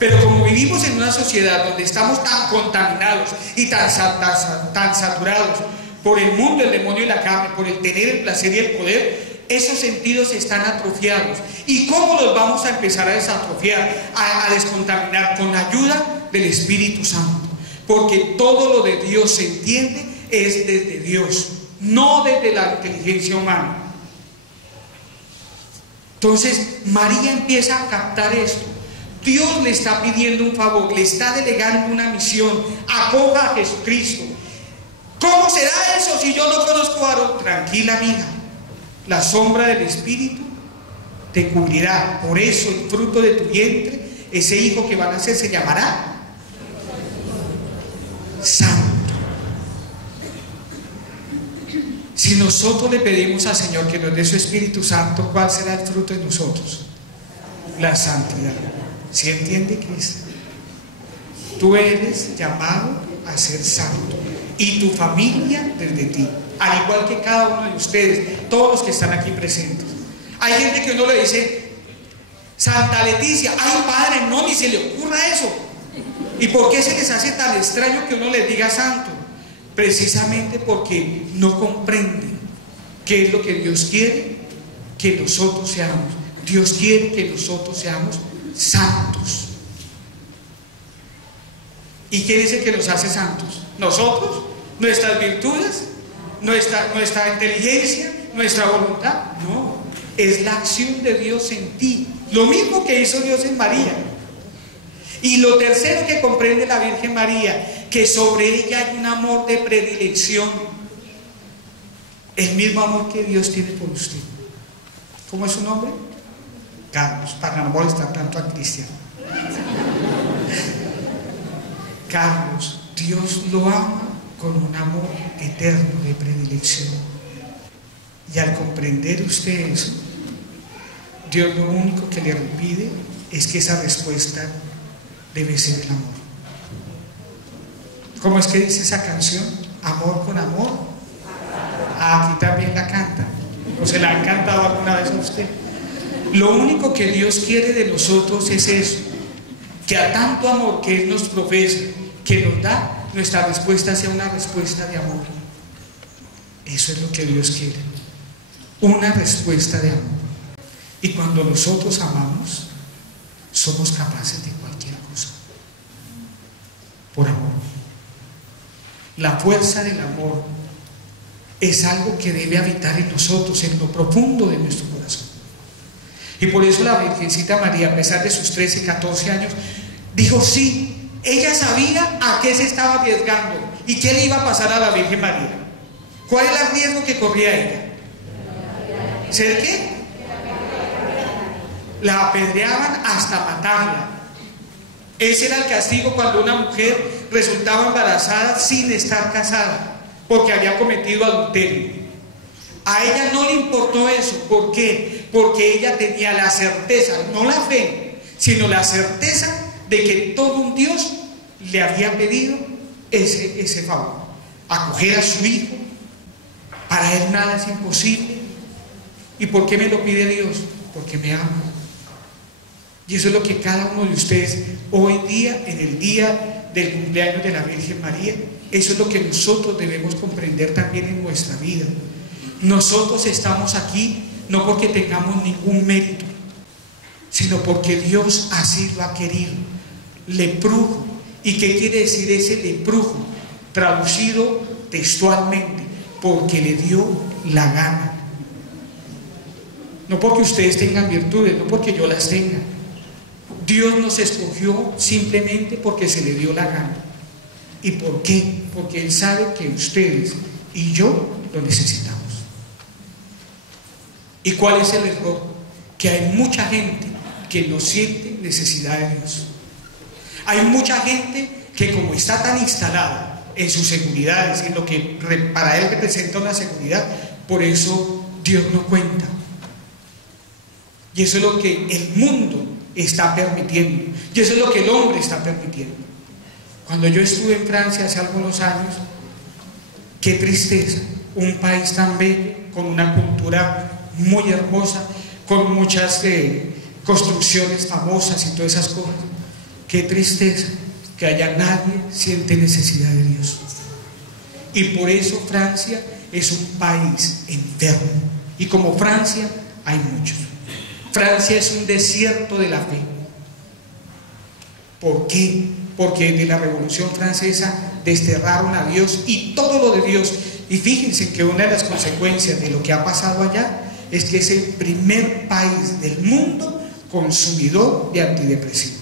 Pero como vivimos en una sociedad donde estamos tan contaminados y tan saturados por el mundo, el demonio y la carne, por el tener el placer y el poder, esos sentidos están atrofiados. ¿Y cómo los vamos a empezar a desatrofiar, a descontaminar? Con la ayuda del Espíritu Santo. Porque todo lo de Dios se entiende es desde Dios, no desde la inteligencia humana. Entonces María empieza a captar esto. Dios le está pidiendo un favor, le está delegando una misión. Acoja a Jesucristo. ¿Cómo será eso si yo no conozco a Aarón? Tranquila, amiga, la sombra del Espíritu te cubrirá. Por eso el fruto de tu vientre, ese hijo que va a nacer, se llamará Santo. Si nosotros le pedimos al Señor que nos dé su Espíritu Santo, ¿cuál será el fruto de nosotros? La santidad. ¿Sí entiende, Cristo? Tú eres llamado a ser santo, y tu familia desde ti, al igual que cada uno de ustedes, todos los que están aquí presentes. Hay gente que uno le dice Santa Leticia, ay padre, no, ni se le ocurra eso. ¿Y por qué se les hace tan extraño que uno les diga santo? Precisamente porque no comprenden qué es lo que Dios quiere que nosotros seamos. Dios quiere que nosotros seamos santos. ¿Y qué dice que nos hace santos? ¿Nosotros? ¿Nuestras virtudes? ¿Nuestra inteligencia? ¿Nuestra voluntad? No, es la acción de Dios en ti. Lo mismo que hizo Dios en María. Y lo tercero que comprende la Virgen María, que sobre ella hay un amor de predilección. El mismo amor que Dios tiene por usted. ¿Cómo es su nombre? Carlos, para no molestar tanto al cristiano. Carlos, Dios lo ama con un amor eterno de predilección. Y al comprender usted eso, Dios lo único que le pide es que esa respuesta debe ser el amor. ¿Cómo es que dice esa canción? Amor con amor. Aquí también la canta. ¿O se la han cantado alguna vez a usted? Lo único que Dios quiere de nosotros es eso, que a tanto amor que Él nos profesa, que nos da, nuestra respuesta sea una respuesta de amor. Eso es lo que Dios quiere, una respuesta de amor. Y cuando nosotros amamos, somos capaces de cualquier cosa, por amor. La fuerza del amor es algo que debe habitar en nosotros, en lo profundo de nuestro corazón. Y por eso la Virgencita María, a pesar de sus 13, 14 años, dijo sí. Ella sabía a qué se estaba arriesgando y qué le iba a pasar a la Virgen María. ¿Cuál era el riesgo que corría ella? ¿Ser qué? La apedreaban hasta matarla. Ese era el castigo cuando una mujer resultaba embarazada sin estar casada, porque había cometido adulterio. A ella no le importó eso. ¿Por qué? Porque ella tenía la certeza, no la fe, sino la certeza de que todo un Dios le había pedido ese favor, acoger a su hijo. Para Él nada es imposible. ¿Y por qué me lo pide Dios? Porque me ama. Y eso es lo que cada uno de ustedes hoy día, en el día del cumpleaños de la Virgen María, eso es lo que nosotros debemos comprender también en nuestra vida. Nosotros estamos aquí no porque tengamos ningún mérito, sino porque Dios así lo ha querido. Leprujo. ¿Y qué quiere decir ese leprujo? Traducido textualmente, porque le dio la gana. No porque ustedes tengan virtudes, no porque yo las tenga. Dios nos escogió simplemente porque se le dio la gana. ¿Y por qué? Porque Él sabe que ustedes y yo lo necesitamos. ¿Y cuál es el error? Que hay mucha gente que no siente necesidad de Dios. Hay mucha gente que, como está tan instalada en sus seguridades, en lo que para él representa una seguridad, por eso Dios no cuenta. Y eso es lo que el mundo está permitiendo, y eso es lo que el hombre está permitiendo. Cuando yo estuve en Francia hace algunos años, qué tristeza, un país tan bello, con una cultura muy hermosa, con muchas construcciones famosas y todas esas cosas, Qué tristeza que haya nadie siente necesidad de Dios. Y por eso Francia es un país enfermo. Y como Francia hay muchos. Francia es un desierto de la fe. ¿Por qué? Porque desde la Revolución Francesa desterraron a Dios y todo lo de Dios. Y fíjense que una de las consecuencias de lo que ha pasado allá es que es el primer país del mundo consumidor de antidepresivos.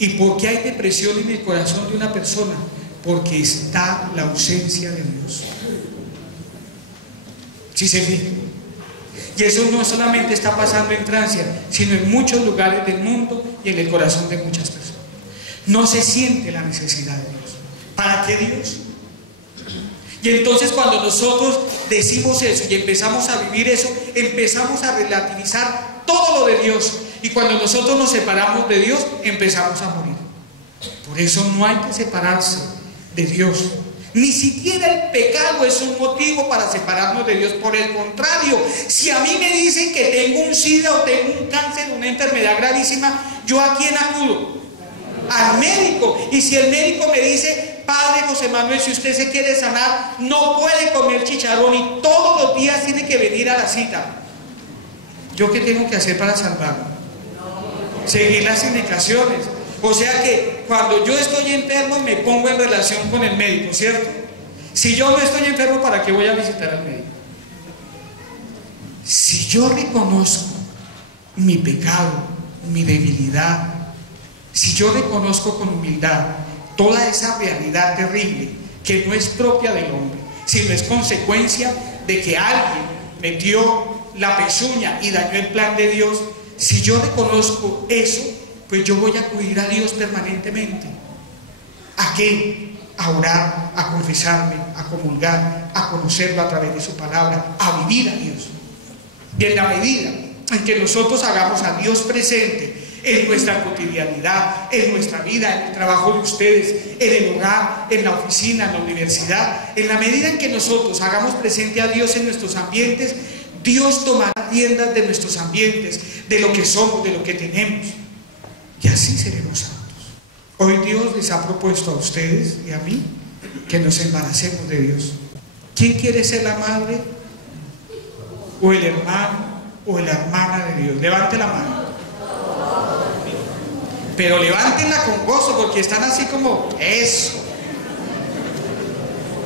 ¿Y por qué hay depresión en el corazón de una persona? Porque está la ausencia de Dios. ¿Sí se fijan? Y eso no solamente está pasando en Francia, sino en muchos lugares del mundo y en el corazón de muchas personas. No se siente la necesidad de Dios. ¿Para qué Dios? Y entonces cuando nosotros decimos eso y empezamos a vivir eso, empezamos a relativizar todo lo de Dios. Y cuando nosotros nos separamos de Dios, empezamos a morir. Por eso no hay que separarse de Dios. Ni siquiera el pecado es un motivo para separarnos de Dios. Por el contrario, si a mí me dicen que tengo un SIDA o tengo un cáncer, una enfermedad gravísima, ¿yo a quién acudo? Al médico. Y si el médico me dice: Padre José Manuel, si usted se quiere sanar, no puede comer chicharrón y todos los días tiene que venir a la cita, ¿yo qué tengo que hacer para salvarme? Seguir las indicaciones. O sea que cuando yo estoy enfermo me pongo en relación con el médico, ¿cierto? Si yo no estoy enfermo, ¿para qué voy a visitar al médico? Si yo reconozco mi pecado, mi debilidad, si yo reconozco con humildad toda esa realidad terrible que no es propia del hombre, sino es consecuencia de que alguien metió la pezuña y dañó el plan de Dios, si yo reconozco eso, pues yo voy a acudir a Dios permanentemente. ¿A qué? A orar, a confesarme, a comulgar, a conocerlo a través de su palabra, a vivir a Dios. Y en la medida en que nosotros hagamos a Dios presente en nuestra cotidianidad, en nuestra vida, en el trabajo de ustedes, en el hogar, en la oficina, en la universidad, en la medida en que nosotros hagamos presente a Dios en nuestros ambientes, Dios tomará riendas de nuestros ambientes, de lo que somos, de lo que tenemos. Y así seremos santos. Hoy Dios les ha propuesto a ustedes y a mí que nos embaracemos de Dios. ¿Quién quiere ser la madre o el hermano o la hermana de Dios? Levante la mano. Pero levántenla con gozo, porque están así como eso.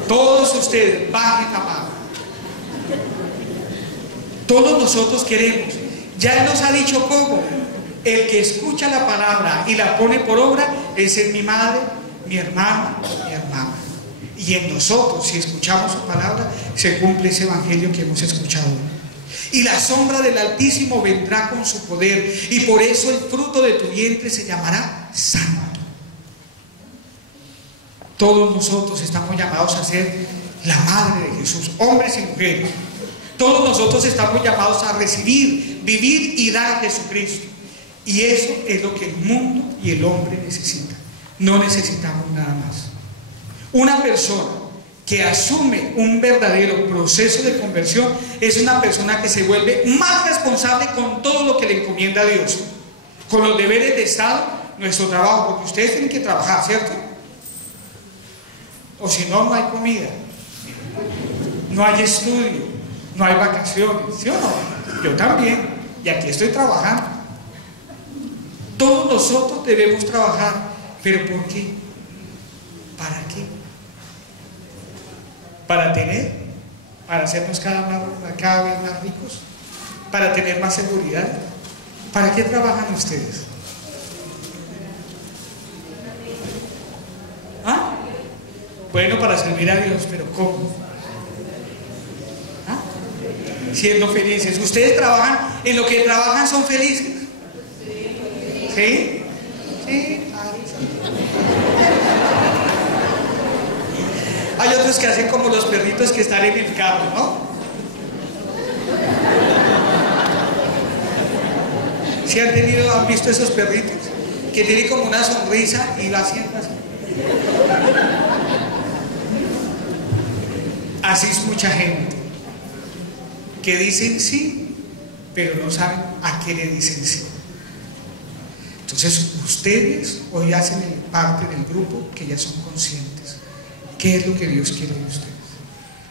Todos ustedes bajen la mano. Todos nosotros queremos. Ya Él nos ha dicho cómo. El que escucha la palabra y la pone por obra, ese es mi madre, mi hermana, mi hermana. Y en nosotros, si escuchamos su palabra, se cumple ese evangelio que hemos escuchado. Y la sombra del Altísimo vendrá con su poder, y por eso el fruto de tu vientre se llamará santo. Todos nosotros estamos llamados a ser la madre de Jesús, hombres y mujeres. Todos nosotros estamos llamados a recibir, vivir y dar a Jesucristo. Y eso es lo que el mundo y el hombre necesitan. No necesitamos nada más. Una persona que asume un verdadero proceso de conversión es una persona que se vuelve más responsable con todo lo que le encomienda a Dios, con los deberes de Estado, nuestro trabajo, porque ustedes tienen que trabajar, ¿cierto? O si no, no hay comida, no hay estudio, no hay vacaciones, ¿sí o no? Yo también, y aquí estoy trabajando. Todos nosotros debemos trabajar, pero ¿por qué? ¿Para qué? ¿Para tener? ¿Para hacernos cada vez más ricos? ¿Para tener más seguridad? ¿Para qué trabajan ustedes? ¿Ah? Bueno, para servir a Dios, pero ¿cómo? ¿Ah? Siendo felices. ¿Ustedes trabajan? ¿En lo que trabajan son felices? ¿Sí? Sí. Hay otros que hacen como los perritos que están en el carro, ¿no? ¿Sí han visto esos perritos? Que tienen como una sonrisa y va haciendo así. Así es mucha gente que dicen sí, pero no saben a qué le dicen sí. Entonces ustedes hoy hacen parte del grupo que ya son conscientes. ¿Qué es lo que Dios quiere de ustedes?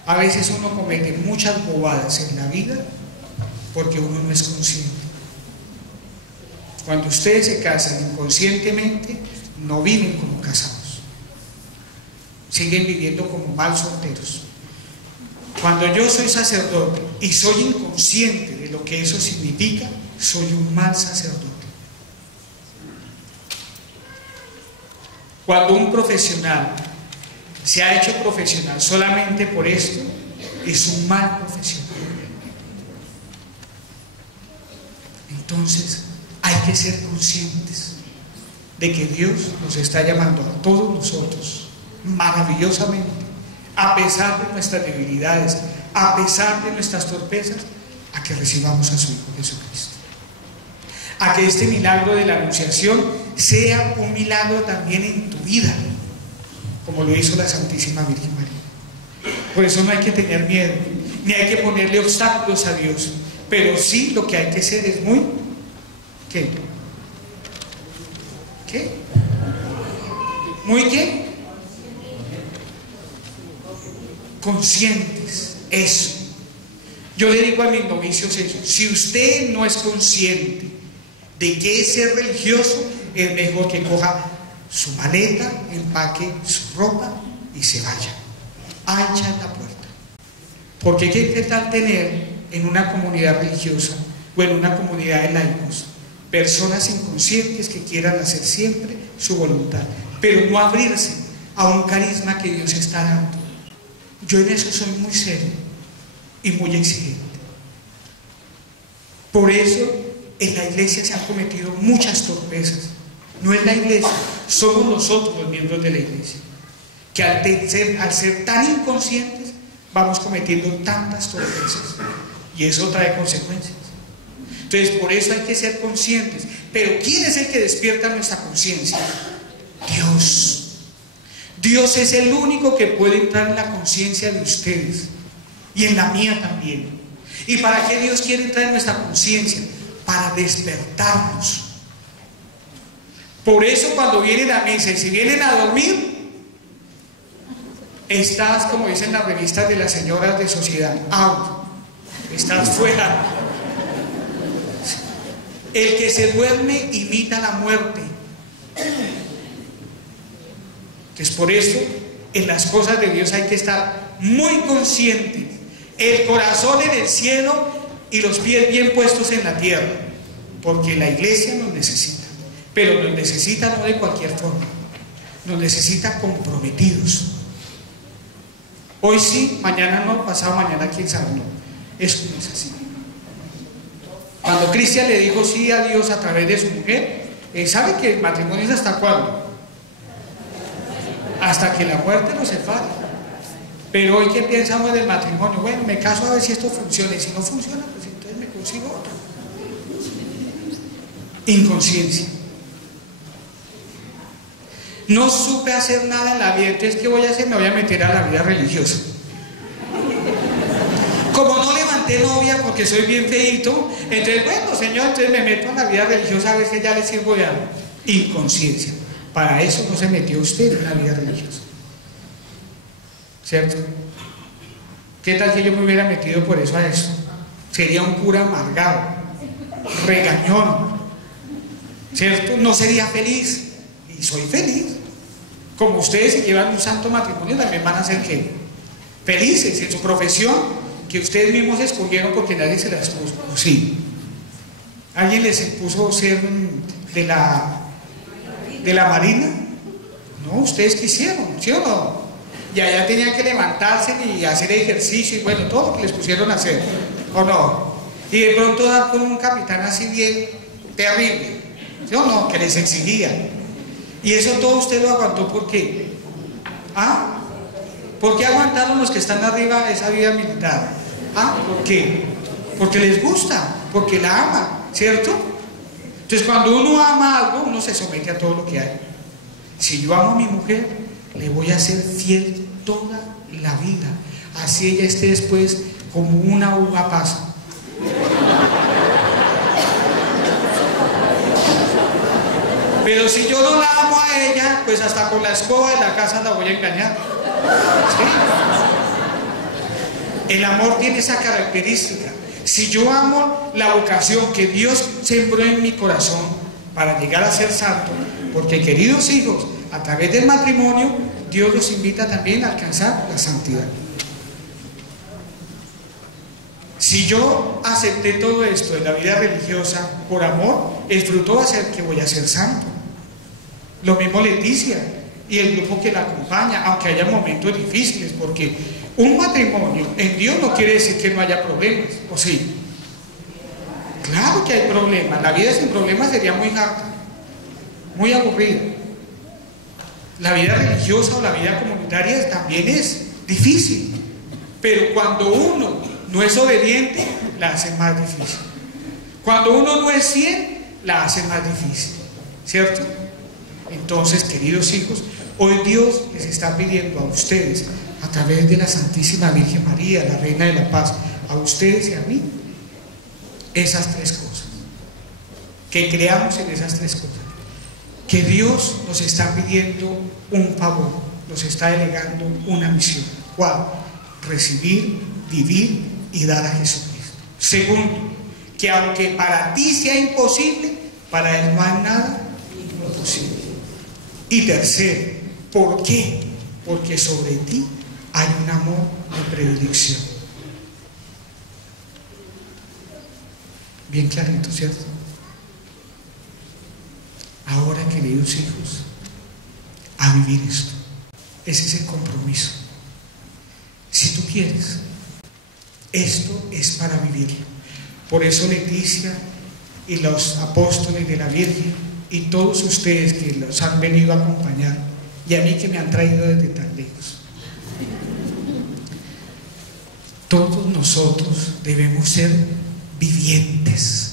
A veces uno comete muchas bobadas en la vida porque uno no es consciente. Cuando ustedes se casan inconscientemente, no viven como casados, siguen viviendo como mal solteros. Cuando yo soy sacerdote y soy inconsciente de lo que eso significa, soy un mal sacerdote. Cuando un profesional se ha hecho profesional solamente por esto, es un mal profesional. Entonces, hay que ser conscientes de que Dios nos está llamando a todos nosotros maravillosamente, a pesar de nuestras debilidades, a pesar de nuestras torpezas, a que recibamos a su Hijo Jesucristo. A que este milagro de la Anunciación sea un milagro también en tu vida, como lo hizo la Santísima Virgen María. Por eso no hay que tener miedo, ni hay que ponerle obstáculos a Dios, pero sí lo que hay que ser es muy... ¿Qué? ¿Qué? ¿Muy qué? Conscientes, eso. Yo le digo a mis novicios eso: si usted no es consciente de qué es ser religioso, es mejor que coja su maleta, empaque su ropa y se vaya. Ancha en la puerta. Porque ¿qué tal tener en una comunidad religiosa o en una comunidad de laicos personas inconscientes que quieran hacer siempre su voluntad, pero no abrirse a un carisma que Dios está dando? Yo en eso soy muy serio y muy exigente. Por eso en la iglesia se han cometido muchas torpezas. No es la iglesia, somos nosotros los miembros de la iglesia, que al ser tan inconscientes vamos cometiendo tantas torpezas, y eso trae consecuencias. Entonces, por eso hay que ser conscientes. Pero ¿quién es el que despierta nuestra conciencia? Dios. Dios es el único que puede entrar en la conciencia de ustedes y en la mía también. ¿Y para qué Dios quiere entrar en nuestra conciencia? Para despertarnos. Por eso cuando vienen a misa y si vienen a dormir, estás, como dicen las revistas de las señoras de sociedad, out, estás fuera. El que se duerme imita la muerte. Entonces, por eso en las cosas de Dios hay que estar muy conscientes, el corazón en el cielo y los pies bien puestos en la tierra, porque la iglesia nos necesita, pero nos necesita no de cualquier forma, nos necesita comprometidos. Hoy sí, mañana no, pasado mañana quién sabe, no. Eso no es así. Cuando Cristian le dijo sí a Dios a través de su mujer, ¿sabe que el matrimonio es hasta cuándo? Hasta que la muerte nos separe. Pero hoy, ¿qué pensamos del matrimonio? Bueno, me caso a ver si esto funciona, y si no funciona, pues entonces me consigo otro. Inconsciencia. No supe hacer nada en la vida, entonces ¿qué voy a hacer? Me voy a meter a la vida religiosa. Como no levanté novia porque soy bien feíto, entonces bueno, señor, entonces me meto en la vida religiosa a ver si ya le sirvo de algo. Inconsciencia. Para eso no se metió usted en la vida religiosa, ¿cierto? ¿Qué tal que yo me hubiera metido por eso a eso? Sería un cura amargado, regañón, ¿cierto? No sería feliz. Y soy feliz. Como ustedes, si llevan un santo matrimonio, también van a ser ¿qué? Felices en su profesión que ustedes mismos escogieron porque nadie se las puso. ¿O sí? ¿Alguien les impuso ser de la marina? No, ustedes quisieron, ¿sí o no? Y allá tenían que levantarse y hacer ejercicio y bueno, todo lo que les pusieron a hacer, ¿o no? Y de pronto dar con un capitán así bien terrible, ¿sí o no? Que les exigía. Y eso todo usted lo aguantó, ¿por qué? ¿Ah? ¿Por qué aguantaron los que están arriba esa vida militar? ¿Ah? ¿Por qué? Porque les gusta, porque la aman, ¿cierto? Entonces cuando uno ama algo, uno se somete a todo lo que hay. Si yo amo a mi mujer, le voy a ser fiel toda la vida, así ella esté después como una uva pasa. Pero si yo no la amo a ella, pues hasta con la escoba de la casa la voy a engañar. ¿Sí? El amor tiene esa característica. Si yo amo la vocación que Dios sembró en mi corazón para llegar a ser santo, porque queridos hijos, a través del matrimonio, Dios los invita también a alcanzar la santidad. Si yo acepté todo esto de la vida religiosa por amor, el fruto va a ser que voy a ser santo. Lo mismo Leticia y el grupo que la acompaña, aunque haya momentos difíciles, porque un matrimonio en Dios no quiere decir que no haya problemas, ¿o sí? Claro que hay problemas. La vida sin problemas sería muy harta, muy aburrida. La vida religiosa o la vida comunitaria también es difícil, pero cuando uno no es obediente, la hace más difícil. Cuando uno no es fiel, la hace más difícil, ¿cierto? Entonces, queridos hijos, hoy Dios les está pidiendo a ustedes, a través de la Santísima Virgen María, la Reina de la Paz, a ustedes y a mí, esas tres cosas. Que creamos en esas tres cosas. Que Dios nos está pidiendo un favor, nos está delegando una misión. ¿Cuál? Recibir, vivir y dar a Jesucristo. Segundo, que aunque para ti sea imposible, para Él no hay nada imposible. Y tercero, ¿por qué? Porque sobre ti hay un amor de predilección. Bien clarito, ¿cierto? Ahora, queridos hijos, a vivir esto. Ese es el compromiso. Si tú quieres, esto es para vivirlo. Por eso Leticia y los apóstoles de la Virgen y todos ustedes que los han venido a acompañar, y a mí que me han traído desde tan lejos, todos nosotros debemos ser vivientes.